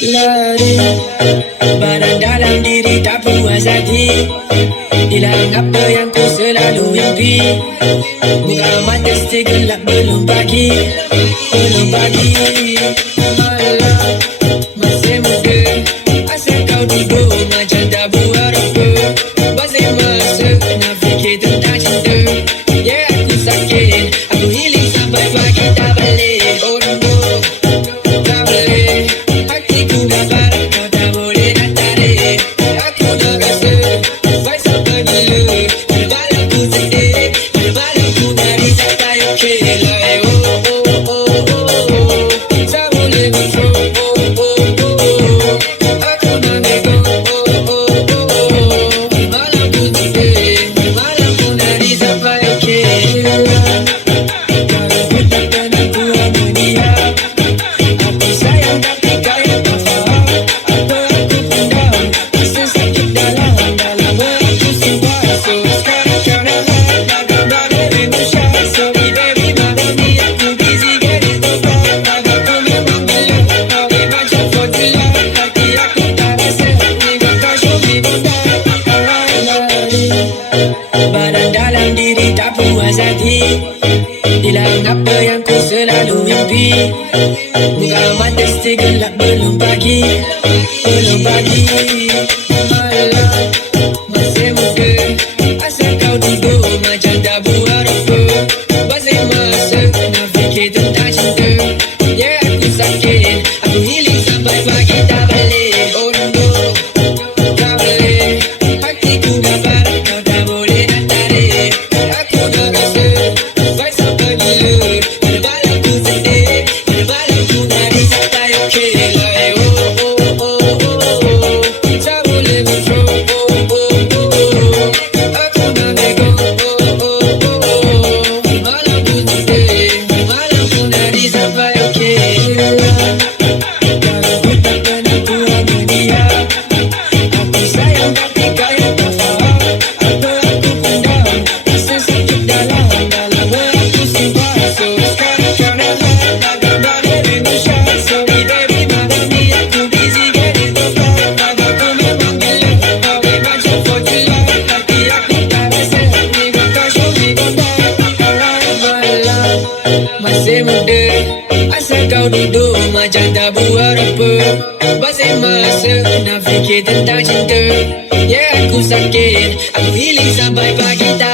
Lari barang dalam diri tak puas hati, hilang apa yang ku selalu impi. Buka mata segelap belum pagi, belum pagi. Malam masih muda, asal kau duduk macam tak buat apa. Masih masa nak fikir tentang cinta. Yeah, aku sakit, aku healing sampai pagi tak balik. Oh no, tak boleh. Hatiku gambar, kau tak boleh nak tarik. Aku dah rasa, vibe sampai gila. Pada malam ku sedih, pada malam ku nari sampai okey. Like oh oh oh oh oh, tak boleh control. Oh oh oh, aku nak nego. Oh oh oh, pada malam ku sedih, pada malam ku nari sampai okey. Kalau ku takkan aku hanya diam. Aku sayang tapi kau yang tak faham. Apa aku pendam, rasa sakit dalam aku simpan. So sekarang kau dah lihat dah gambar dari Musya. Sorry baby, malam ni aku busy getting over. Agak ku memang gila, kau ni macam formula. Hati aku tak rasa, ni kau show me benda. Alright, lari barang dalam diri tak puas hati, hilang apa yang ku selalu impi. Buka mata segelap belum pagi, belum pagi. Malam masih muda, asal kau duduk macam tak buat apa. Masih masa nak fikir tentang cinta. Yeah, aku sakit, aku healing sampai pagi tak balik. Oh no, tak boleh. Hatiku gambar, kau tak boleh nak tarik. Aku dah rasa, vibe sampai gila. Pada malam ku sedih, pada malam ku nari sampai okey. Like oh oh oh oh, tak boleh control. Oh oh oh, aku nak nego. Oh oh oh, pada malam ku sedih, pada malam ku nari sampai okey. Kalau ku takkan aku hanya diam. Aku sayang tapi kau yang tak faham. Apa aku pendam, rasa sakit dalam aku simpan. So sekarang kau dah lihat dah gambar dari Musya. Sorry baby, malam ni aku busy getting over. Agak ku memang gila, kau ni macam formula. Hati aku tak rasa, ni kau show me benda. Alright, malam masih muda, asal kau duduk macam tak buat apa. Masih masa nak fikir tentang cinta. Yeah, aku sakit, aku healing sampai pagi tak